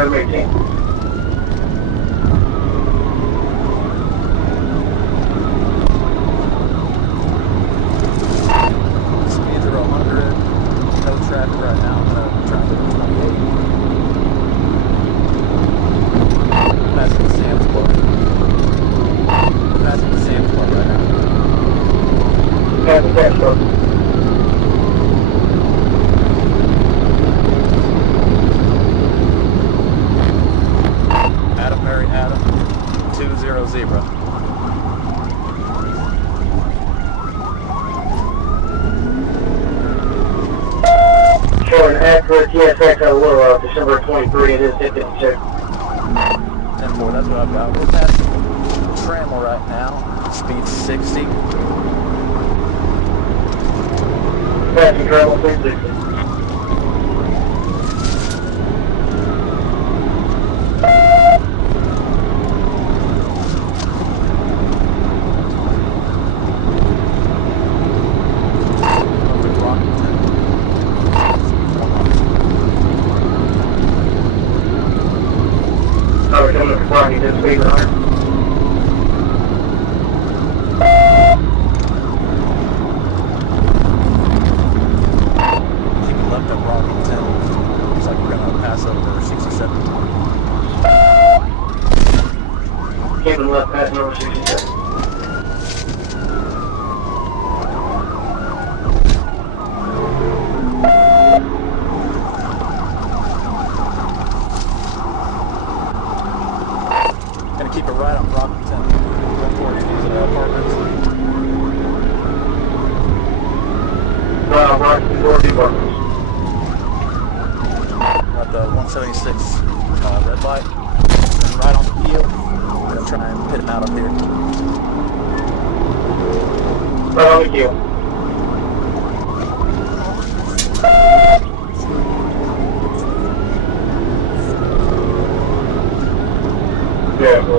Adam 18. Speeds are 100. No traffic right now. I'm going to try to go 28. Passing the Sam's Club. Passing the Sam's Club right now. Passing Sam's Club. Adam, Mary, Adam. 20 Zebra. Showing accurate TSX at Willow, December 23, it is 10:56. 10-4, that's what I've got. We're passing Trammel right now. Speed 60. Passing Trammel, 360. Brockington, speed 100. Keeping left at Brockington. Looks like we're going to pass over 67. Keeping left, passing over 67. Keep it right on Brockington, going towards these apartments. Right on Brockington, towards the apartments. At the 176 red light. Turn right on the Kiehl. We're going to try and pit him out up here. Right on the Kiehl. Yeah, bro.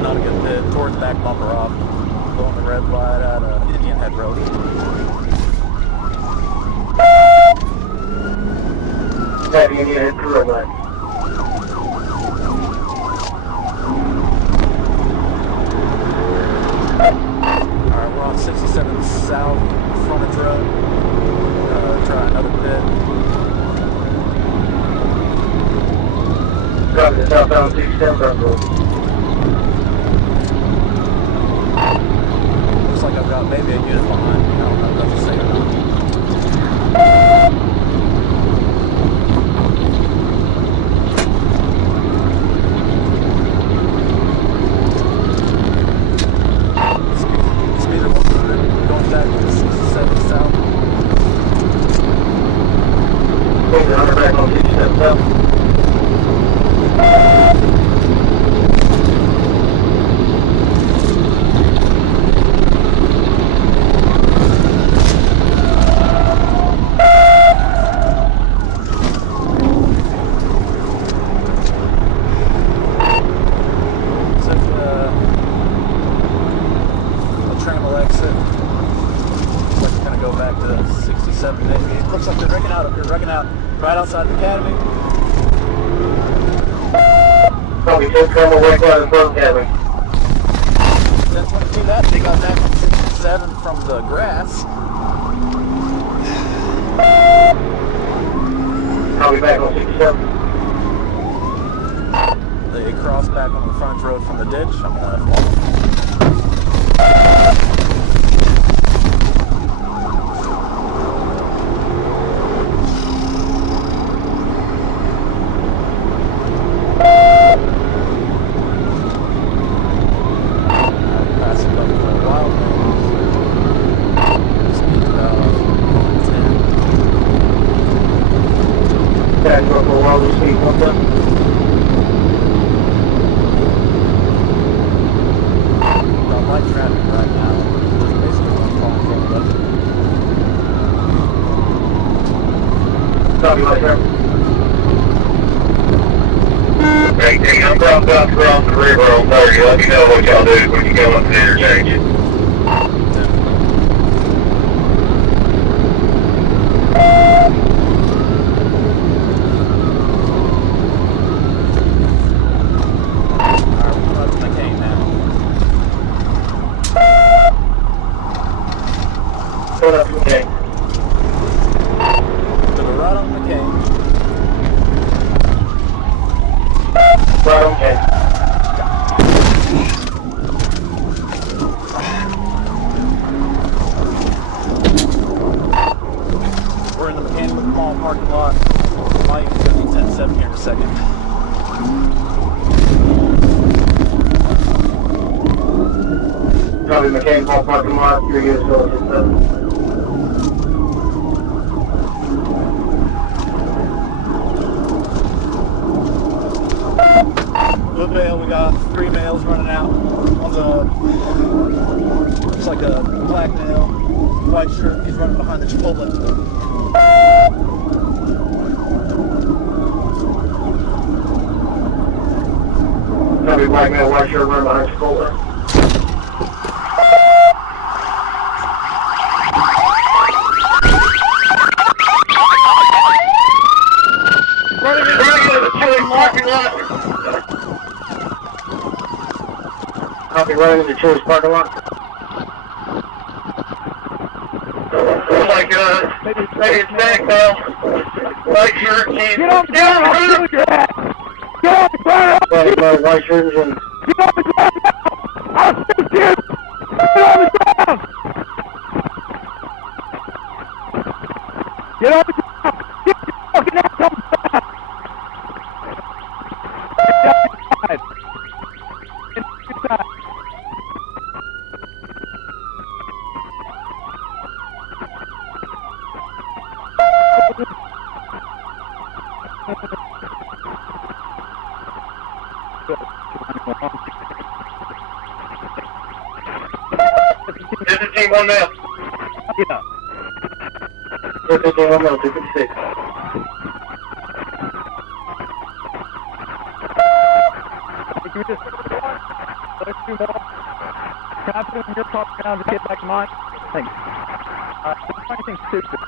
Not a good pit. Towards back bumper off. Blowing the red light at Indianhead Road. Heavy Indianhead to red light. Alright, we're on 67 South Frontage Road. Try another pit. Copy the southbound 67 front road. Looks like I've got maybe a unit behind me. I don't know if that's the same or not. Speed of 100, going back to 67 South. Speed 100 back on 67 south. Looks like they're wrecking out up here, wrecking out right outside the academy. Copy, 10 Trammel, right out in front of the academy. 1022 that, they got back from 67 from the grass. Copy back on 67. They crossed back on the front road from the ditch. I'm going to F1. Light traffic right now. There's basically one car in front of us. Copy, light traffic. Hey, I'm crossing across the river on 30. Let me know what y'all do when you go up to the interchange. Right on K. We're in the Mechanical Mall parking lot. Mike is going to be 10-7 here in a second. Probably Mechanical parking lot, your US Hwy. Blue male, we got 3 males running out. One's looks like a black male, white shirt. He's running behind the Chipotle. Probably black man, white shirt, running behind Chipotle. Running into the Chili's parking lot. Copy, running into Chili's parking lot. Looks like, maybe it's back though. White shirt, jeans. Get on the ground, I'll shoot your ass. Get on the ground, white shirt and jeans. Get on the ground now! I'll shoot you! Get on the ground! Get on the ground! Get your fucking ass on the ground! Get down inside! Get inside! This is team 1 male. Yeah. This is team 1 male, 256. Can we just let's do more? Can I put in your top down to get back to mine? Thanks. Don't find anything stupid.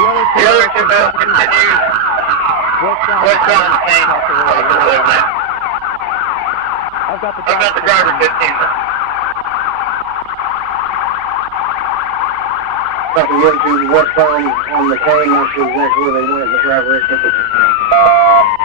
The other two males continue westbound Kane. I've got the driver 15. Copy, the other two westbound on the Kane, not sure exactly where they went, the driver is 15.